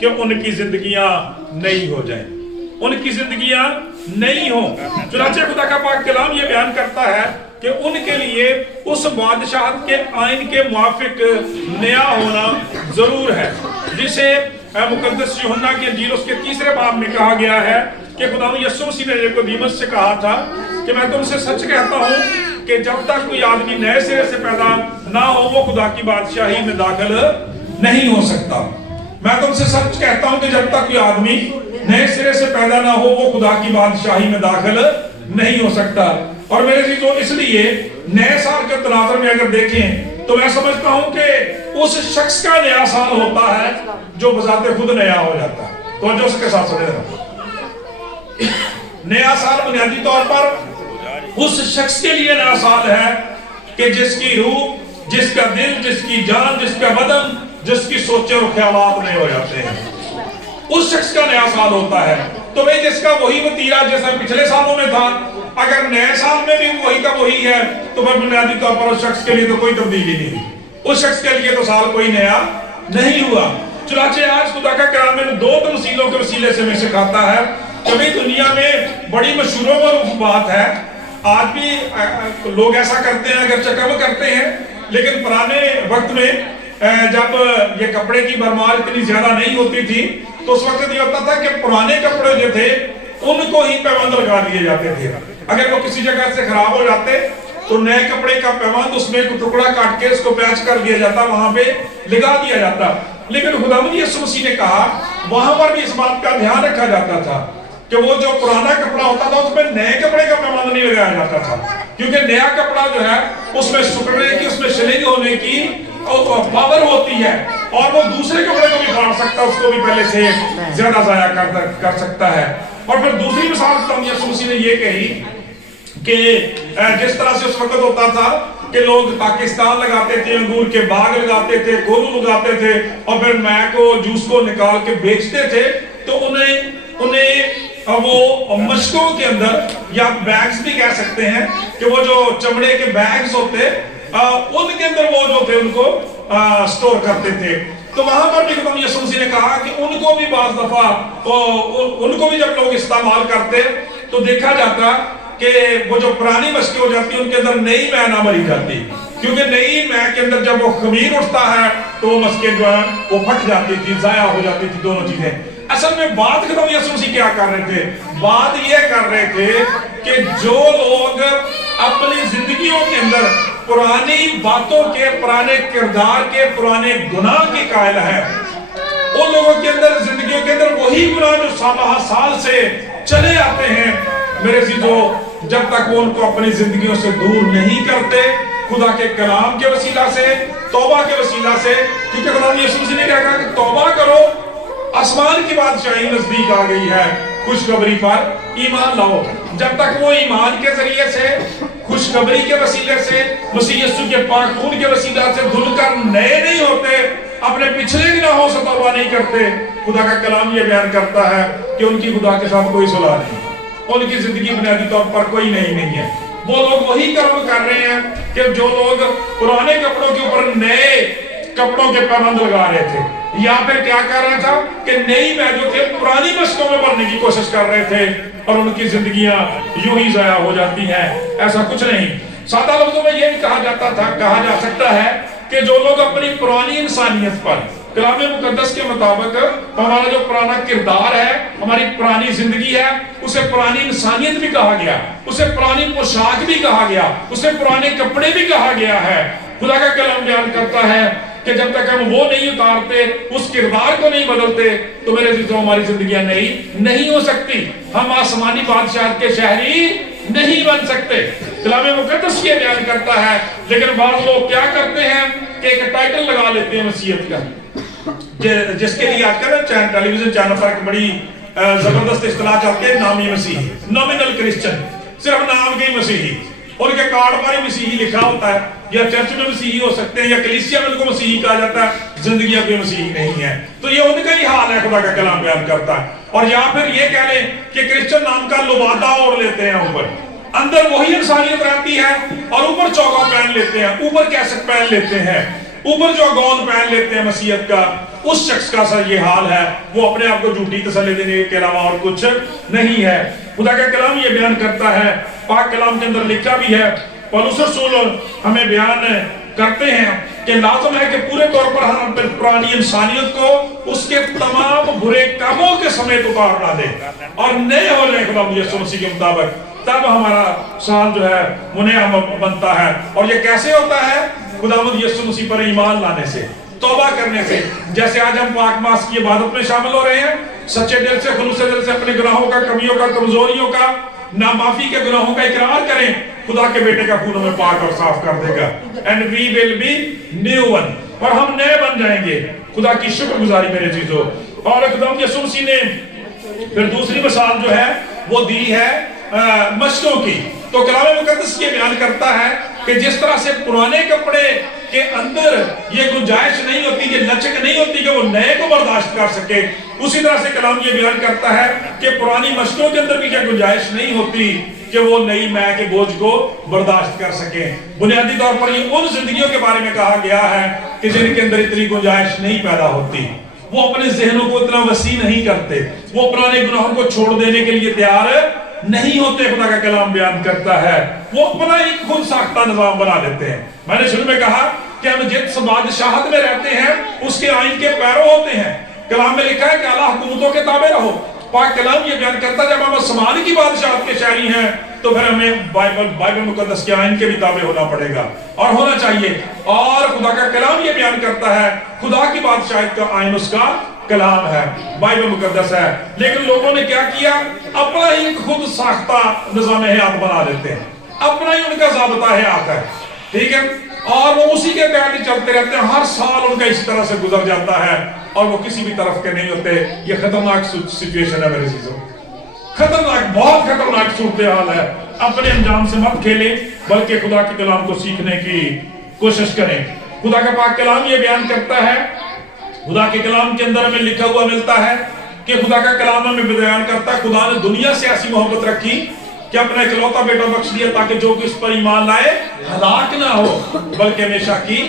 کہ ان کی زندگیاں نئی ہو جائیں، ان کی زندگیاں نئی ہوں۔ چنانچہ خدا کا پاک کلام یہ بیان کرتا ہے کہ ان کے لیے اس بادشاہت کے آئین کے موافق نیا ہونا ضرور ہے، جسے مقدس یوحنا کی انجیل اس کے 3 باب میں کہا گیا ہے کہ خدا یسوع مسیح نے نیقودیمس سے کہا تھا کہ میں تم سے سچ کہتا ہوں کہ جب تک کوئی آدمی نئے سرے سے پیدا نہ ہو وہ خدا کی بادشاہی میں داخل نہیں ہو سکتا۔ میں تم سے سچ کہتا ہوں کہ جب تک کوئی آدمی نئے سرے سے پیدا نہ ہو وہ خدا کی بادشاہی میں داخل نہیں ہو سکتا۔ اور میرے عزیزو، اس لیے نئے سال کے تناظر میں اگر دیکھیں تو میں سمجھتا ہوں کہ اس شخص کا نیا سال ہوتا ہے جو بذات خود نیا ہو جاتا ہے۔ تو جو اس کے ساتھ سنے رہا، نیا سال بنیادی طور پر اس شخص کے لیے نیا سال ہے کہ جس کی روح، جس کا دل، جس کی جان، جس کا بدن، جس کی سوچیں اور خیالات نئے ہو جاتے ہیں، اس شخص کا نیا سال ہوتا ہے۔ تو بھئی جس کا وہی وتیرہ جیسا پچھلے سالوں میں تھا، اگر نئے سال میں بھی وہی کا وہی ہے تو پھر بنیادی طور پر اس شخص کے لیے تو کوئی تبدیلی نہیں ہوئی، اس شخص کے لیے تو سال کوئی نیا نہیں ہوا۔ چنانچہ آج خدا کا کلام میں 2 تمثیلوں کے وسیلے سے ہمیں سکھاتا ہے کہ بھئی دنیا میں بڑی مشہور و معروف بات ہے، آج بھی لوگ ایسا کرتے ہیں، اگرچہ کم کرتے ہیں، لیکن پرانے وقت میں جب یہ کپڑے کی برمار اتنی زیادہ نہیں ہوتی تھی تو اس وقت یہ ہوتا تھا کہ پرانے کپڑے جو تھے ان کو ہی پیوند لگا دیے جاتے تھے۔ اگر وہ کسی جگہ سے خراب ہو جاتے تو نئے کپڑے کا پیوند اس میں ٹکڑا کاٹ کے اس کو پیچ کر دیا جاتا، وہاں پہ لگا دیا جاتا۔ لیکن خداوند یسوع مسیح نے کہا وہاں پر بھی اس بات کا دھیان رکھا جاتا تھا کہ وہ جو پرانا کپڑا ہوتا تھا اس میں نئے کپڑے کا پیوند نہیں لگایا جاتا تھا، کیونکہ نیا کپڑا جو ہے اس میں سکڑنے کی، اس میں شلنگ ہونے کی پاور ہوتی ہے، اور وہ دوسرے کپڑے کو بھی پھاڑ سکتا ہے، اس کو بھی پہلے سے زیادہ ضائع کر سکتا ہے۔ اور پھر دوسری مثال خداوند یسوع مسیح نے یہ کہی کہ جس طرح سے اس وقت ہوتا تھا کہ لوگ پاکستان لگاتے تھے، انگور کے باغ لگاتے تھے، گولو لگاتے تھے، اور پھر مے کو، جوس کو نکال کے بیچتے تھے، تو انہیں وہ مشکوں کے اندر یا بیگز بھی کہہ سکتے ہیں کہ وہ جو چمڑے کے بیگز ہوتے ان کے اندر وہ جو تھے ان کو سٹور کرتے تھے۔ تو وہاں پر بھی خداوند یسوع مسیح نے کہا کہ ان کو بھی بعض دفعہ ان کو بھی جب لوگ استعمال کرتے تو دیکھا جاتا کہ وہ جو پرانی مشکیں ہو جاتی ان کے اندر نئی مے نہ بھری جاتی، کیونکہ نئی مے کے اندر جب وہ خمیر اٹھتا ہے تو وہ مشکیں جو ہے وہ پھٹ جاتی تھی، ضائع ہو جاتی تھی دونوں چیزیں۔ اصل میں بات خداوند یسوع مسیح کیا کر رہے تھے؟ بات یہ کر رہے تھے کہ جو لوگ اپنی زندگیوں کے اندر پرانی باتوں کے، پرانے کردار کے، پرانے گناہ کے قائل ہیں، ان لوگوں کے اندر زندگیوں کے اندر وہی گناہ جو سالہ سال سے چلے آتے ہیں، میرے عزیزو، جب تک وہ ان کو اپنی زندگیوں سے دور نہیں کرتے خدا کے کلام کے وسیلہ سے، توبہ کے وسیلہ سے، کیونکہ خداوند یسوع مسیح نے کہا کہ توبہ کرو، آسمان کی بادشاہی نزدیک آ گئی ہے، خوشخبری پر ایمان لاؤ۔ جب تک وہ ایمان کے ذریعے سے، خوشخبری کے وسیلے سے، مسیح یسوع کے پاک خون کے وسیلہ سے دھل کر نئے نہیں ہوتے، اپنے پچھلے گناہوں سے توبہ نہیں کرتے، خدا کا کلام یہ بیان کرتا ہے کہ ان کی خدا کے ساتھ کوئی صلح نہیں، ان کی زندگی بنیادی طور پر کوئی نہیں ہے۔ وہ لوگ وہی کام کر رہے ہیں کہ جو لوگ پرانے کپڑوں کے اوپر نئے کپڑوں کے پیوند لگا رہے تھے، یا پھر کیا کر رہا تھا کہ نئی میں جو تھے پرانی مشکوں میں بھرنے کی کوشش کر رہے تھے، اور ان کی زندگیاں یوں ہی ضائع ہو جاتی ہیں۔ ایسا کچھ نہیں، سادہ لفظوں میں یہ بھی کہا جا سکتا ہے کہ جو لوگ اپنی پرانی انسانیت پر، کلام مقدس کے مطابق ہمارا جو پرانا کردار ہے، ہماری پرانی زندگی ہے، اسے پرانی انسانیت بھی کہا گیا، اسے پرانی پوشاک بھی کہا گیا، اسے پرانے کپڑے بھی کہا گیا ہے۔ خدا کا کلام بیان کرتا ہے کہ جب تک ہم وہ نہیں اتارتے، اس کردار کو نہیں بدلتے، تو میرے عزیزوں ہماری زندگیاں نہیں ہو سکتی، ہم آسمانی بادشاہت کے شہری نہیں بن سکتے۔ کلام مقدس یہ بیان کرتا ہے، لیکن بعض لوگ کیا کرتے ہیں کہ ایک ٹائٹل لگا لیتے ہیں مسیحیت کا، جس کے لیے آج کل ٹیلی ویژن چینل پر ایک بڑی زبردست اصطلاح چلتی ہے، نامی مسیحی، نومینل کرسچن، صرف نام کے مسیحی، اور کے کارڈ پر مسیحی لکھا ہوتا ہے، یا چرچ میں مسیحی ہو سکتے ہیں، یا کلیسیا میں ان کو مسیحی کہا جاتا ہے، زندگیاں کوئی مسیحی نہیں ہے۔ تو یہ ان کا ہی حال ہے، خدا کا کلام بیان کرتا ہے۔ اور یا پھر یہ کہہ لیں کہ کرسچن نام کا لبادہ اوڑھ لیتے ہیں، اوپر اندر وہی انسانیت رہتی ہے، اور اوپر چوگا پہن لیتے ہیں، اوپر کیسٹ پہن لیتے ہیں، اوپر جو گون پہن لیتے ہیں مسیحیت کا، اس شخص کا سا یہ حال ہے، وہ اپنے آپ کو جھوٹی تسلی دینے کے علاوہ اور کچھ نہیں ہے۔ خدا کا کلام یہ بیان کرتا ہے، پاک کلام کے اندر لکھا بھی ہے، پولس رسول ہمیں بیان کرتے ہیں کہ لازم ہے کہ پورے طور پر ہم اپنی پرانی انسانیت کو اس کے تمام برے کاموں کے سمیت اتار ڈالیں اور نئے ہو جائیں خدا یسوع مسیح کے مطابق، تب ہمارا سال جو ہے وہ نیا بنتا ہے۔ اور یہ کیسے ہوتا ہے؟ خداوند یسوع مسیح پر ایمان لانے سے، توبہ کرنے سے، جیسے آج ہم پاک ماس کی عبادت میں شامل ہو رہے ہیں، سچے دل سے، خلوص دل سے اپنے گناہوں کا، کمیوں کا، کمزوریوں کا، نامعافی کے گناہوں کا اقرار کریں، خدا کے بیٹے کا خون ہمیں پاک اور صاف کر دے گا، and we will be new one، اور ہم نئے بن جائیں گے۔ خدا کی شکر گزاری میرے چیزوں۔ اور خداوند یسوع مسیح نے پھر دوسری مثال جو ہے وہ دی ہے مشکوں کی۔ تو کلام مقدس یہ بیان کرتا ہے کہ جس طرح سے پرانے کپڑے کے اندر یہ گنجائش نہیں ہوتی، یہ لچک نہیں ہوتی کہ وہ نئے کو برداشت کر سکے، اسی طرح سے کلام یہ بیان کرتا ہے کہ پرانی مشکوں کے اندر بھی یہ گنجائش نہیں ہوتی کہ وہ نئی میں کے بوجھ کو برداشت کر سکیں۔ بنیادی طور پر یہ ان زندگیوں کے بارے میں کہا گیا ہے کہ جن کے اندر اتنی گنجائش نہیں پیدا ہوتی، وہ اپنے ذہنوں کو اتنا وسیع نہیں کرتے، وہ پرانے گناہوں کو چھوڑ دینے کے لیے تیار نہیں ہوتے۔ خدا کا کلام بیان کرتا ہے وہ اپنا ایک خود ساختہ نظام بنا لیتے ہیں۔ میں نے شروع میں کہا کہ ہم جس بادشاہت میں رہتے ہیں اس کے آئین کے پیرو ہوتے ہیں۔ کلام میں لکھا ہے کہ اعلیٰ حکومتوں کے تابع رہو۔ پاک کلام یہ بیان کرتا ہے جب ہم آسمان کی بادشاہت کے شہری ہیں تو پھر ہمیں بائبل مقدس کے آئین کے بھی تابع ہونا پڑے گا اور ہونا چاہیے۔ اور خدا کا کلام یہ بیان کرتا ہے خدا کی بادشاہت کا آئین اس کا کلام ہے، بائبل مقدس ہے، لیکن لوگوں نے کیا کیا؟ اپنا ہی خود ساختہ نظام حیات بنا لیتے ہیں، اپنا ہی ان کا ضابطہ حیات ہے، ٹھیک ہے، اور وہ اسی کے تحت ہی چلتے رہتے ہیں۔ ہر سال ان کا اس طرح سے گزر جاتا ہے اور وہ کسی بھی طرف کے نہیں ہوتے۔ یہ خطرناک سچویشن ہے میرے عزیزوں، خطرناک، بہت خطرناک صورتحال ہے۔ اپنے انجام سے مت کھیلیں بلکہ خدا کے کلام کو سیکھنے کی کوشش کریں۔ خدا کا پاک کلام یہ بیان کرتا ہے، خدا کے کلام کے اندر ہمیں لکھا ہوا ملتا ہے کہ خدا کا کلام ہمیں بیان کرتا ہے خدا نے دنیا سے ایسی محبت رکھی کہ اپنا اکلوتا بیٹا بخش دیا تاکہ جو اس پر ایمان لائے ہلاک نہ ہو بلکہ ہمیشہ کی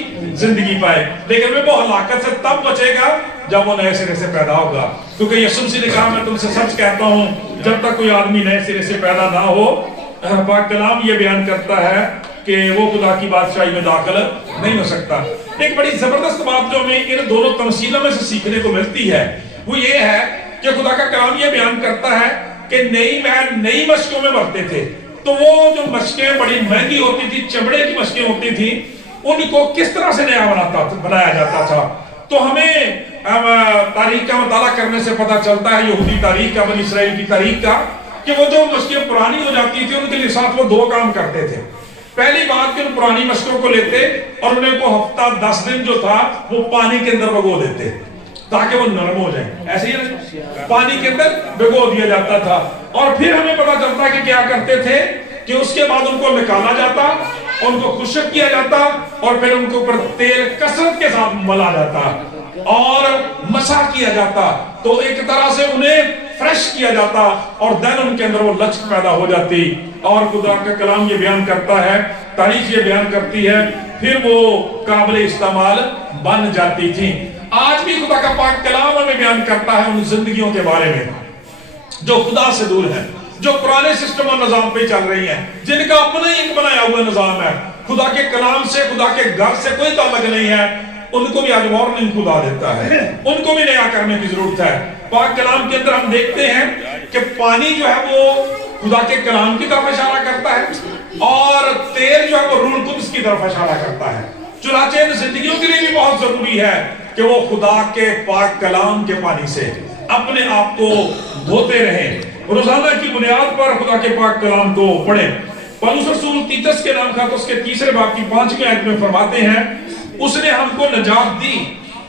زندگی پائے۔ لیکن وہ ہلاکت سے تب بچے گا جب وہ نئے سرے سے پیدا ہوگا، کیونکہ یسوع مسیح نے کہا میں تم سے سچ کہتا ہوں جب تک کوئی آدمی نئے سرے سے پیدا نہ ہو، پاک کلام یہ بیان کرتا ہے کہ وہ خدا کی بادشاہی میں داخل نہیں ہو سکتا۔ ایک بڑی زبردست بات جو ہمیں ان دونوں تمثیلوں میں سے سیکھنے کو ملتی ہے وہ یہ ہے کہ خدا کا کلام یہ بیان کرتا ہے کہ نئی محل نئی مشکوں میں بھرتے تھے، تو وہ جو مشکیں بڑی مہنگی ہوتی تھی، چمڑے کی مشکیں ہوتی تھی، ان کو کس طرح سے نیا بنایا جاتا تھا۔ تو ہمیں تاریخ کا مطالعہ کرنے سے پتہ چلتا ہے، یہودی تاریخ کا، بنی اسرائیل کی تاریخ کا، کہ وہ جو مشکیں پرانی ہو جاتی تھی ان کے لیے ساتھ وہ دو کام کرتے تھے۔ پہلی بات کہ ان پرانی مشکوں کو لیتے اور انہیں کو ہفتہ 10 دن جو تھا وہ پانی کے اندر بھگو دیتے تاکہ وہ نرم ہو جائیں، ایسے ہی پانی کے اندر بھگو دیا جاتا تھا۔ اور پھر ہمیں پتہ چلتا کہ کیا کرتے تھے کہ اس کے بعد ان کو نکالا جاتا، ان کو خشک کیا جاتا اور پھر ان کے اوپر تیل کثرت کے ساتھ ملا جاتا اور مسح کیا جاتا، تو ایک طرح سے انہیں فریش کیا جاتا اور دین ان کے اندر وہ لچک پیدا ہو جاتی۔ اور خدا کا کلام یہ بیان کرتا ہے، تاریخ یہ بیان کرتی ہے، پھر وہ قابل استعمال بن جاتی تھی۔ آج بھی خدا کا پاک کلام ہمیں بیان کرتا ہے ان زندگیوں کے بارے میں جو خدا سے دور ہیں، جو پرانے سسٹم اور نظام پہ چل رہی ہیں، جن کا اپنا ہی ایک بنایا ہوا نظام ہے، خدا کے کلام سے، خدا کے گھر سے کوئی تعلق نہیں ہے، ان کو بھی آج وارننگ خدا دیتا ہے، ان کو بھی نیا کرنے کی ضرورت ہے۔ پاک کلام کے اندر ہم دیکھتے ہیں کہ پانی جو ہے وہ خدا کے کلام کی طرف اشارہ کرتا ہے اور تیل جو ہے وہ روح القدس کی طرف اشارہ کرتا ہے۔ چنانچہ ان زندگیوں کے لیے بھی بہت ضروری ہے کہ وہ خدا کے پاک کلام کے پانی سے اپنے آپ کو دھوتے رہیں، روزانہ کی بنیاد پر خدا کے پاک کلام کو پڑھیں۔ پولس رسول تیتس کے نام خط اس کے 3 باب کی 5ویں آیت میں فرماتے ہیں، اس نے ہم کو نجات دی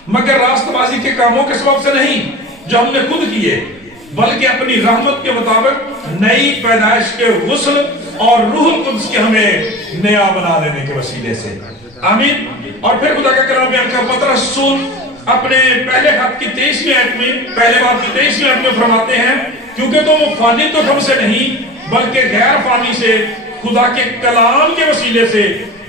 مگر راست بازی کے کاموں کے سبب سے نہیں جو ہم نے خود کیے، بلکہ اپنی رحمت کے مطابق نئی پیدائش کے غسل اور روح القدس کے ہمیں نیا بنا دینے کے وسیلے سے، آمین۔ اور پھر خدا کا کلام بیان کر پترس رسول اپنے پہلے خط کی 23ویں آیت میں، پہلے باب کی 23ویں آیت میں فرماتے ہیں، کیونکہ تم فانی تو ہم سے نہیں بلکہ غیر فانی سے خدا کے کلام کے وسیلے سے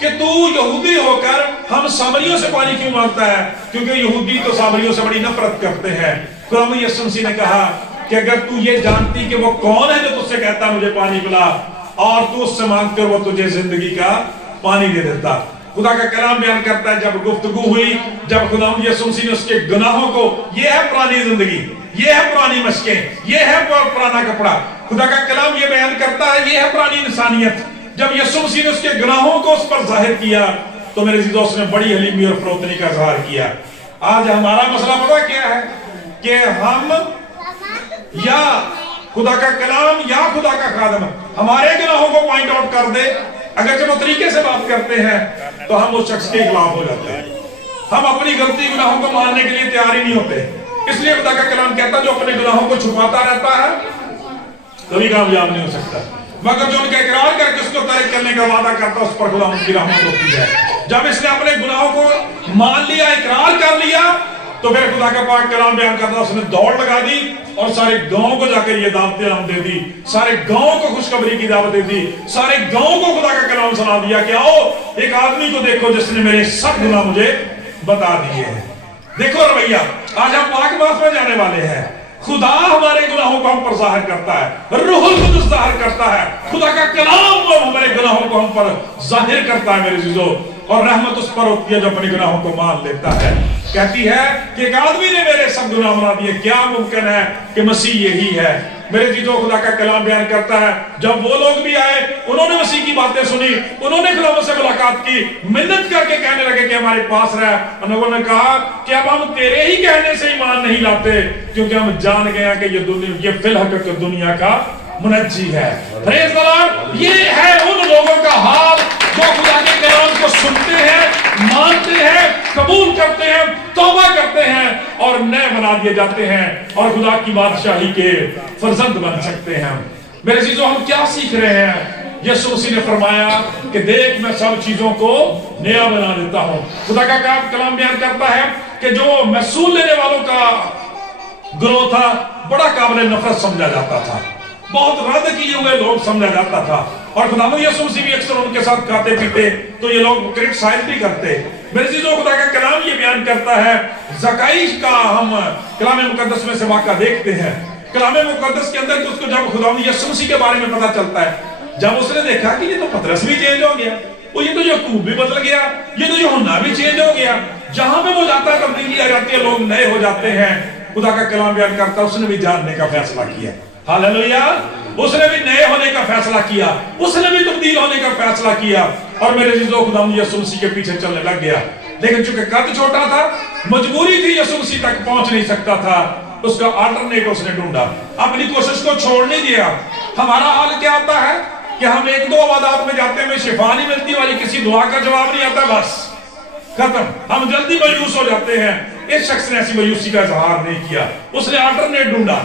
کہ تو یہودی ہو کر ہم سامریوں سے پانی کیوں مانگتا ہے؟ کیونکہ یہودی تو سامریوں سے بڑی نفرت کرتے ہیں۔ خدا یسوع مسیح نے کہا کہ اگر تو یہ جانتی کہ وہ کون ہے جو تجھ سے کہتا ہے مجھے پانی پلا، اور تو اس سے مانگ کر وہ تجھے زندگی کا پانی دے دیتا۔ خدا کا کلام بیان کرتا ہے جب گفتگو ہوئی، جب خدا یسوع مسیح نے اس کے گناہوں کو، یہ ہے پرانی زندگی، یہ ہے پرانی مشقیں، یہ ہے پرانا کپڑا، خدا کا کلام یہ بیان کرتا ہے یہ ہے پرانی انسانیت۔ جب یسوع مسیح نے اس کے گناہوں کو اس پر ظاہر کیا تو میرے عزیزو اس نے بڑی حلیمی اور فروتنی کا اظہار کیا۔ آج ہمارا مسئلہ پتہ کیا ہے کہ ہم یا خدا کا کلام یا خدا کا خادم ہمارے گناہوں کو پوائنٹ آؤٹ کر دے، اگر جب وہ طریقے سے بات کرتے ہیں تو ہم اس شخص کے خلاف ہو جاتے ہیں۔ ہم اپنی غلطی گناہوں کو ماننے کے لیے تیار ہی نہیں ہوتے۔ اس لیے خدا کا کلام کہتا ہے جو اپنے گناہوں کو چھپاتا رہتا ہے کبھی کامیاب نہیں ہو سکتا، مگر جو ان کا اقرار کر کے اس کو ترک کرنے کا وعدہ کرتا ہے اس پر خدا ان کی رحمت ہوتی ہے۔ جب اس نے اپنے گناہوں کو مان لیا، اقرار کر لیا، تو پھر خدا کا پاک کلام بیان کرتا ہے اس نے دوڑ لگا دی اور سارے گاؤں کو جا کر یہ دعوت دے دی، سارے گاؤں کو خوشخبری کی دعوت دے دی، سارے گاؤں کو خدا کا کلام سنا دیا کہ آؤ ایک آدمی کو دیکھو جس نے میرے سب گناہ مجھے بتا دیے ہیں۔ دیکھو رویہ، آج ہم پاک باز میں جانے والے ہیں۔ خدا ہمارے گناہوں کو ہم پر ظاہر کرتا ہے، روح القدس ظاہر کرتا ہے، خدا کا کلام ہمارے گناہوں کو ہم پر ظاہر کرتا ہے میرے عزیزو، اور رحمت اس پر ہوتی ہے جو اپنے گناہوں کو مان لیتا ہے۔ کہتی ہے کہ ایک آدمی نے میرے سب گناہ بنا دیے، کیا ممکن ہے کہ مسیح یہی ہے؟ میرے عزیزو خدا کا کلام بیان کرتا ہے جب وہ لوگ بھی آئے، انہوں نے مسیح کی باتیں سنی، انہوں نے خدا سے ملاقات کی، منت کر کے کہنے لگے کہ ہمارے پاس رہ۔ انہوں نے کہا کہ اب ہم تیرے ہی کہنے سے ایمان نہیں لاتے، کیونکہ ہم جان گئے کہ یہ فی الحقیقت دنیا کا منجی ہے۔ پریز دی لارڈ، یہ ہے ان لوگوں کا حال جو خدا کے کلام کو سنتے ہیں، مانتے ہیں، قبول کرتے ہیں، توبہ کرتے ہیں اور نئے بنا دیے جاتے ہیں اور خدا کی بادشاہی کے فرزند بن سکتے ہیں۔ میرے عزیزو ہم کیا سیکھ رہے ہیں؟ یسوع مسیح نے فرمایا کہ دیکھ میں سب چیزوں کو نیا بنا دیتا ہوں۔ خدا کا کلام بیان کرتا ہے کہ جو محصول لینے والوں کا گروہ تھا بڑا قابل نفرت سمجھا جاتا تھا، بہت رد کیے ہوئے لوگ سمجھا جاتا تھا، اور خداوند یسوع مسیح بھی اکثر ان کے ساتھ کھاتے پیتے تو یہ لوگ کرٹیسائز بھی کرتے۔ میرے عزیزو خدا کا کلام یہ بیان کرتا ہے، زکائیش کا ہم کلام مقدس میں سے واقعہ دیکھتے ہیں۔ کلام مقدس کے اندر اس کو جب خداوند یسوع مسیح کے بارے میں پتہ چلتا ہے، جب اس نے دیکھا کہ یہ تو پطرس بھی چینج ہو گیا، یہ تو یعقوب بھی بدل گیا، یہ تو یوحنا بھی چینج ہو گیا، جہاں پہ وہ جاتا ہے تبدیلی آ جاتی ہے، لوگ نئے ہو جاتے ہیں۔ خدا کا کلام بیان کرتا ہے اس نے بھی جاننے کا فیصلہ کیا، ہاللویا، اس نے بھی نئے ہونے کا فیصلہ کیا، اس نے بھی تبدیل ہونے کا فیصلہ کیا، اور میرے عزیزو خداوند یسوع مسیح کے پیچھے چلنے لگ گیا۔ لیکن چونکہ قد چھوٹا تھا، مجبوری تھی، یسوع مسیح تک پہنچ نہیں سکتا تھا، اس کا آلٹرنیٹ اس نے ڈھونڈا، اپنی کوشش کو چھوڑ نہیں دیا۔ ہمارا حال کیا ہوتا ہے کہ ہم ایک دو عبادات میں جاتے ہیں، ہمیں شفا نہیں ملتی والی کسی دعا کا جواب نہیں آتا، بس ختم، ہم جلدی مایوس ہو جاتے ہیں۔ اس شخص نے ایسی مایوسی کا اظہار نہیں کیا، اس نے آلٹرنیٹ ڈھونڈا۔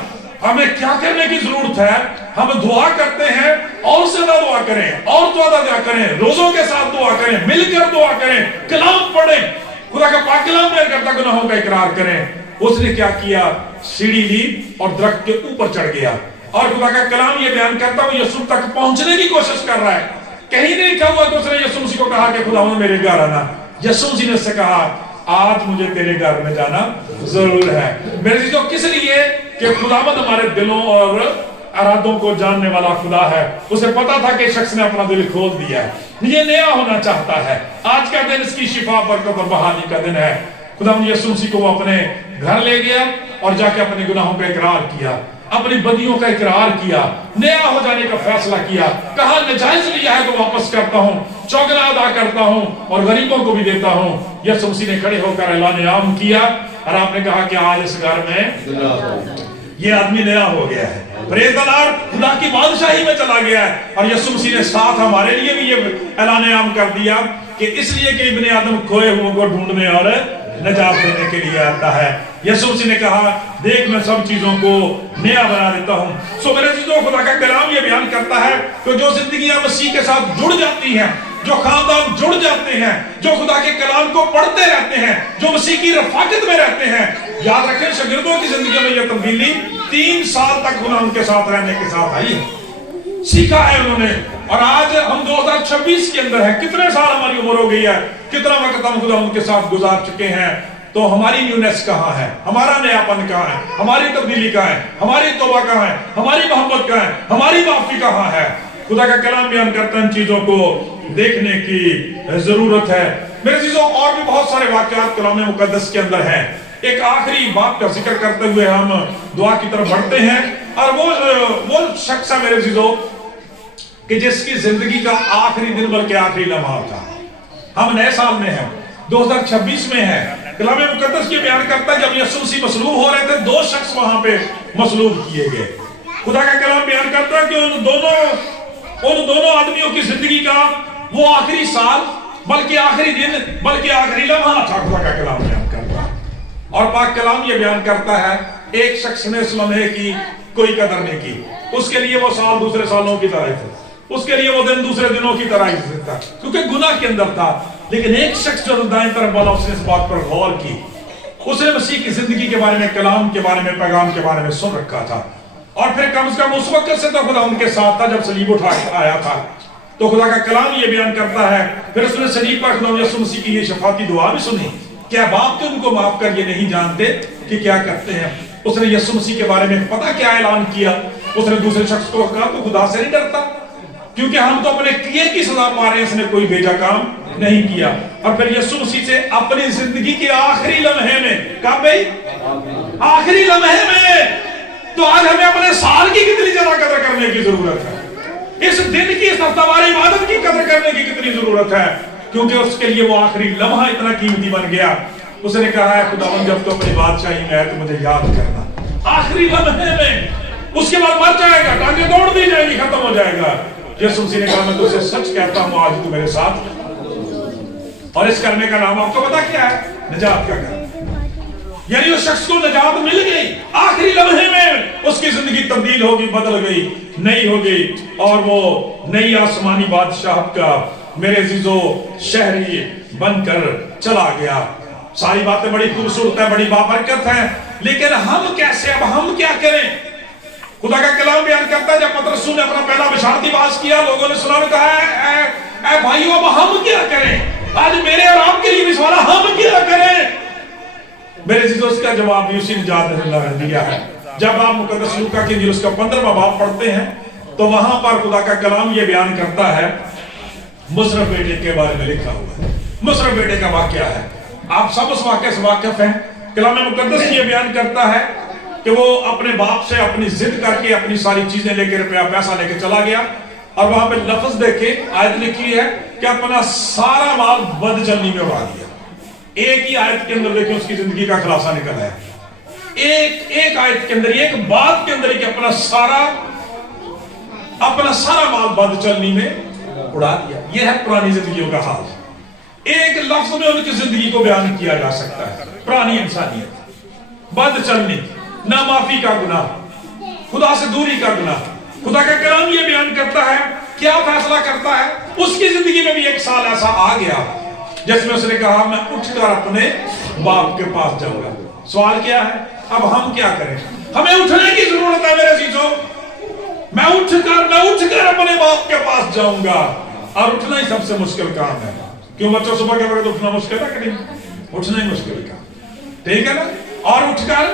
ہمیں کیا کرنے کی ضرورت ہے؟ ہم دعا کرتے ہیں، اور زیادہ دعا کریں، اور زیادہ دعا کریں، روزوں کے ساتھ دعا کریں، مل کر دعا کریں، کلام پڑھیں، خدا کا پاک کلام بیان کرتا گناہوں کا اقرار کریں۔ اس نے کیا کیا؟ سیڑھی لی اور درخت کے اوپر چڑھ گیا، اور خدا کا کلام یہ بیان کرتا وہ یسوع تک پہنچنے کی کوشش کر رہا ہے۔ کہیں نہیں لکھا ہوا کہ اس نے یسوع مسیح کو کہا کہ خداوند میرے گھر آنا۔ یسوع مسیح نے اس سے کہا آج مجھے تیرے گھر میں جانا ضرور ہے۔ میرے عزیزو کس لیے؟ کہ خداوند ہمارے دلوں اور ارادوں کو جاننے والا خدا ہے۔ اسے پتا تھا کہ شخص نے اپنا دل کھول دیا ہے، یہ نیا ہونا چاہتا ہے۔ آج کا دن اس کی شفا، برکت اور بحالی کا دن ہے۔ خداوند یسوع مسیح کو وہ اپنے گھر لے گیا اور جا کے اپنے گناہوں کا اقرار کیا، اپنی بدیوں کا اقرار کیا، نیا ہو جانے کا فیصلہ کیا، کہا نجائز لیا ہے تو واپس کرتا ہوں، چوگنا ادا کرتا ہوں اور غریبوں کو بھی دیتا ہوں۔ یسوع مسیح نے کھڑے ہو کر اعلان عام کیا اور آپ نے کہا کہ آج اس گھر میں یہ آدمی نیا ہو گیا ہے، پریز دی لارڈ، خدا کی بادشاہی میں چلا گیا ہے۔ اور یسوع مسیح نے ساتھ ہمارے لیے بھی یہ اعلان عام کر دیا کہ اس لیے کہ ابن آدم کھوئے ہوئے کو ڈھونڈنے اور نجات دینے کے لیے آتا ہے۔ یسوع مسیح نے کہا دیکھ میں سب چیزوں کو نیا بنا دیتا ہوں۔ سو میرے عزیزو خدا کا کلام یہ بیان کرتا ہے کہ جو زندگیاں مسیح کے ساتھ جڑ جاتی ہیں، جو خاندان جڑ جاتے ہیں، جو خدا کے کلام کو پڑھتے رہتے ہیں، جو مسیح کی رفاقت میں رہتے ہیں، یاد رکھیں شاگردوں کی زندگی میں یہ تبدیلی 3 سال تک خدا ان کے ساتھ رہنے کے ساتھ آئی ہے، سیکھا ہے انہوں نے۔ اور آج ہم 2024 2026 کے اندر ہے، کتنے سال ہماری عمر ہو گئی ہے، کتنا وقت ہم خدا ان کے ساتھ گزار چکے ہیں، تو ہماری نیونیس کہاں ہے، ہمارا نیا پن کہاں ہے، ہماری تبدیلی کہاں ہے، ہماری توبہ کہاں ہے، ہماری محبت کہاں ہے، ہماری معافی کہاں ہے؟ خدا کا کلام بیان کرتا ہے ان چیزوں کو دیکھنے کی ضرورت ہے میرے عزیزوں۔ اور بھی بہت سارے واقعات کلام مقدس کے اندر ہیں۔ ایک آخری بات کا ذکر کرتے ہوئے ہم دعا کی طرف بڑھتے ہیں، اور وہ شخص ہے میرے عزیزوں کہ جس کی زندگی کا آخری دن بلکہ آخری لمحہ تھا۔ ہم نئے سال میں ہیں، 2026 میں ہے۔ کلام مقدس یہ بیان کرتا ہے جب یسوع مسیح مصلوب ہو رہے تھے، 2 شخص وہاں پہ مصلوب کیے گئے۔ خدا کا کلام بیان کرتا ہے کہ ان دونوں آدمیوں کی زندگی کا وہ آخری سال بلکہ آخری دن بلکہ آخری لمحہ تھا۔ خدا کا کلام بیان کرتا ہے، اور پاک کلام یہ بیان کرتا ہے ایک شخص نے اس لمحے کی کوئی قدر نہیں کی، اس کے لیے وہ سال دوسرے سالوں کی طرح تھے، اس کے لیے وہ دن دوسرے دنوں کی طرح ہی تھا، کیونکہ گناہ کے اندر تھا۔ لیکن ایک شخص جو دائیں طرف والا، اس نے اس بات پر غور کی، اس نے مسیح کی زندگی کے بارے میں، کلام کے بارے میں، پیغام کے بارے میں سن رکھا تھا، اور پھر کم از کم اس وقت سے تو خدا ان کے ساتھ تھا جب صلیب اٹھا آیا تھا۔ تو خدا کا کلام یہ بیان کرتا ہے پھر اس نے صلیب پر خدا یسوع مسیح کی یہ شفاعتی دعا بھی سنی، کیا باپ تو ان کو معاف کر، یہ نہیں جانتے کہ کیا کرتے ہیں۔ اس نے یسوع مسیح کے بارے میں پتہ کیا اعلان کیا؟ اس نے دوسرے شخص کو کہا تو خدا سے نہیں ڈرتا، کیونکہ ہم تو اپنے کیے کی سزا پا رہے ہیں، اس نے کوئی بھیجا کام نہیں کیا۔ اور پھر یسوع مسیح سے اپنی زندگی کے آخری لمحے میں، کہا بھئی آخری لمحے میں، تو آج ہمیں اپنے سال کی کتنی زیادہ قدر کرنے کی ضرورت ہے، اس دن کی، اس ہفتہ وار عبادت کی قدر کرنے کی کتنی ضرورت ہے، کیونکہ اس کے لیے وہ آخری لمحہ اتنا قیمتی بن گیا۔ اس نے کہا ہے خداوند جب تو اپنی بادشاہی میں ہے تو مجھے یاد کرنا، آخری لمحے میں۔ اس کے بعد مر جائے گا، ٹانگیں توڑ دی جائے گی، ختم ہو جائے گا۔ یسوع مسیح نے کہا میں تجھ سے سچ کہتا ہوں آج تو میرے ساتھ، اور اس کرنے کا نام آپ کو پتا کیا ہے؟ نجات کا گھر۔ یعنی اس شخص کو نجات مل گئی، آخری لمحے میں اس کی زندگی تبدیل ہوگی، بدل گئی، نئی ہو گئی، اور وہ نئی آسمانی بادشاہت کا میرے عزیزو شہری بن کر چلا گیا۔ ساری باتیں بڑی خوبصورت ہیں، بڑی بابرکت ہیں، لیکن ہم کیسے، اب ہم کیا کریں؟ خدا کا کلام بیان کرتا ہے جب پطرس نے اپنا پہلا بشارتی باز کیا، لوگوں نے سنا، کہا ہے اے بھائیو اب ہم کیا کریں؟ آج میرے اور آپ کے لیے بھی سوال، ہم کیا کریں؟ میرے عزیزو اس کا جواب بھی اسی نجات نے اللہ نے دیا ہے۔ جب آپ مقدس لوکا کی انجیل اس کا 15واں باب پڑھتے ہیں تو وہاں پر خدا کا کلام یہ بیان کرتا ہے، مصر بیٹے کے بارے میں لکھا ہوا ہے۔ مصر بیٹے کا واقعہ ہے، آپ سب اس واقعے سے واقف ہیں۔ کلام مقدس یہ بیان کرتا ہے کہ وہ اپنے باپ سے اپنی ضد کر کے اپنی ساری چیزیں لے کے، روپیہ پیسہ لے کے چلا گیا، اور وہاں پہ لفظ دیکھیں، آیت لکھی ہے کہ اپنا سارا مال بد چلنی میں اڑا دیا۔ ایک ہی آیت کے اندر دیکھیں اس کی زندگی کا خلاصہ نکل ہے، ایک آیت کے اندر، ایک بات کے اندر کہ اپنا سارا مال بد چلنی میں اڑا دیا۔ یہ ہے پرانی زندگیوں کا حال۔ ایک لفظ میں ان کی زندگی کو بیان کیا جا سکتا ہے، پرانی انسانیت، بد چلنی، نامعافی کا گناہ، خدا سے دوری کا گناہ۔ خدا کا کلام یہ بیان کرتا ہے، کیا فیصلہ کرتا ہے؟ اس کی زندگی میں بھی ایک سال ایسا آ گیا جس میں اس نے کہا میں اٹھ کر اپنے باپ کے پاس جاؤں گا۔ سوال کیا ہے؟ اب ہم کیا کریں؟ ہمیں اٹھنے کی ضرورت ہے میرے عزیزو۔ میں اٹھ کر اپنے باپ کے پاس جاؤں گا، اور اٹھنا ہی سب سے مشکل کام ہے۔ کیوں بچوں صبح کے وقت اٹھنا مشکل ہے کہ نہیں؟ اٹھنا ہی مشکل کام، ٹھیک ہے نا؟ اور اٹھ کر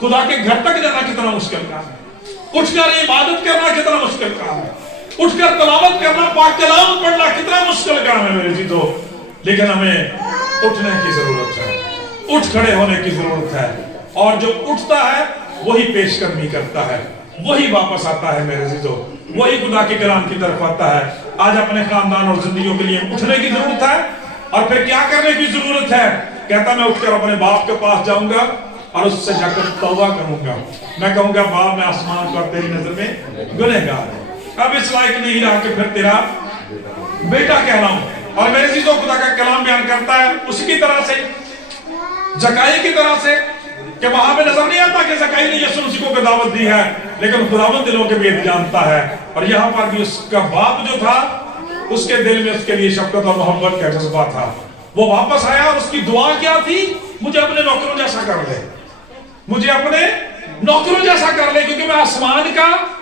خدا کے گھر تک جانا کتنا مشکل کام ہے، اٹھ کر عبادت کرنا کتنا مشکل کام ہے، اٹھ کر تلاوت کرنا، پاک کلام پڑھنا کتنا مشکل کام ہے میرے جیتو۔ لیکن ہمیں اٹھنے کی ضرورت ہے، اٹھ کھڑے ہونے کی ضرورت ہے، اور جو اٹھتا ہے وہی پیش قدمی کرتا ہے، وہی واپس آتا ہے میرے جیتو، وہی خدا کے کلام کی طرف آتا ہے۔ آج اپنے خاندان اور زندگیوں کے لیے اٹھنے کی ضرورت ہے، اور پھر کیا کرنے کی ضرورت ہے؟ کہتا میں اٹھ کر اپنے باپ کے پاس جاؤں گا اور اس سے جا کر توبہ کروں گا۔ میں کہوں گا باپ میں آسمان پر تیری نظر میں گنہگار ہوں، اب اس لائق نہیں رہا کہ پھر تیرا بیٹا کہلاؤں۔ اور میرے عزیزو خدا کا کلام بیان کرتا ہے اسی کی طرح سے، زکائی کی طرح سے، کہ وہاں پہ نظر نہیں آتا کہ زکائی نے یسوع مسیح کو دعوت دی ہے، لیکن خداوند دلوں کے بھید جانتا ہے۔ اور یہاں پر بھی اس کا باپ جو تھا، اس کے دل میں اس کے لیے شفقت اور محبت کا جذبہ تھا۔ وہ واپس آیا اور اس کی دعا کیا تھی؟ مجھے اپنے نوکروں جیسا کر لے، مجھے اپنے نوکروں جیسا کر لے، کیونکہ میں آسمان کا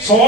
100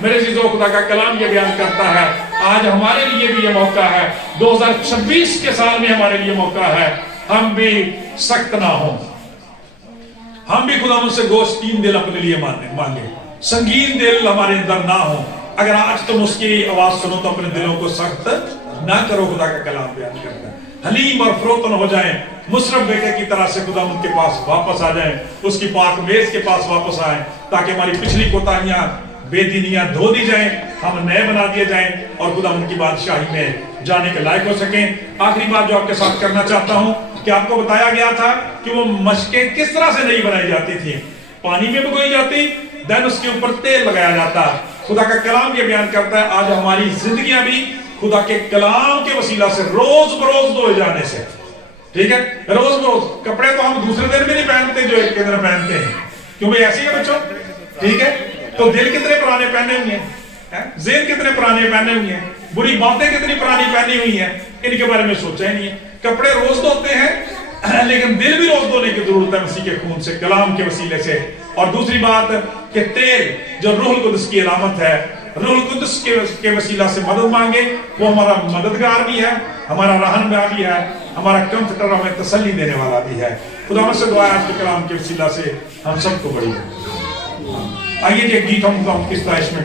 میرے عزیزو خدا کا کلام یہ بیان کرتا ہے آج ہمارے لیے بھی یہ موقع ہے 2026 کے سال میں ہمارے لیے موقع ہے ہم بھی سخت نہ ہوں ہم بھی خدا سے گوشتین دل اپنے لیے مانگے سنگین دل ہمارے اندر نہ ہو اگر آج تم اس کی آواز سنو تو اپنے دلوں کو سخت نہ کرو خدا کا کلام بیان کرتا ہے حلیم اور فروتن ہو جائیں مصرف بیٹے کی طرح سے خدا ان کے پاس واپس آ جائیں اس کی پاک میز کے پاس واپس آئیں تاکہ ہماری پچھلی کوتاہیاں بے دینیاں دھو دی جائیں ہم نئے بنا دیے جائیں اور خدا ان کی بادشاہی میں جانے کے لائق ہو سکیں آخری بات جو آپ کے ساتھ کرنا چاہتا ہوں کہ آپ کو بتایا گیا تھا کہ وہ مشقیں کس طرح سے نہیں بنائی جاتی تھی پانی میں بھگوئی جاتی دین اس کے اوپر تیل لگایا جاتا خدا کا کلام یہ بیان کرتا ہے آج ہماری زندگیاں بھی خدا کے کلام کے وسیلہ سے روز بروز دھوئے جانے سے ٹھیک ہے روز بروز کپڑے تو ہم دوسرے دن بھی نہیں پہنتے جو ایک کے دن پہنتے ہیں کیوں بھئی ایسی ہے بچوں ٹھیک ہے تو دل کتنے پرانے پہنے ہوئے ہیں ذہن کتنے پرانے پہنے ہوئے ہیں بری باتیں کتنی پرانی پہنی ہوئی ہیں ان کے بارے میں سوچا ہی نہیں ہے کپڑے روز دھوتے ہیں لیکن دل بھی روز دھونے کی ضرورت ہے مسیح کے خون سے کلام کے وسیلے سے اور دوسری بات کہ تیل جو روح القدس کی علامت ہے روح القدس کے وسیلہ سے مدد مانگے وہ ہمارا مددگار بھی ہے ہمارا رہنما بھی ہے ہمارا کمفرٹر ہمیں تسلی دینے والا بھی ہے خدا سے دعا ہے آج کے کلام کے وسیلہ سے ہم سب کو بڑی ہے آئیے ایک گیت ہم کس طرح اس میں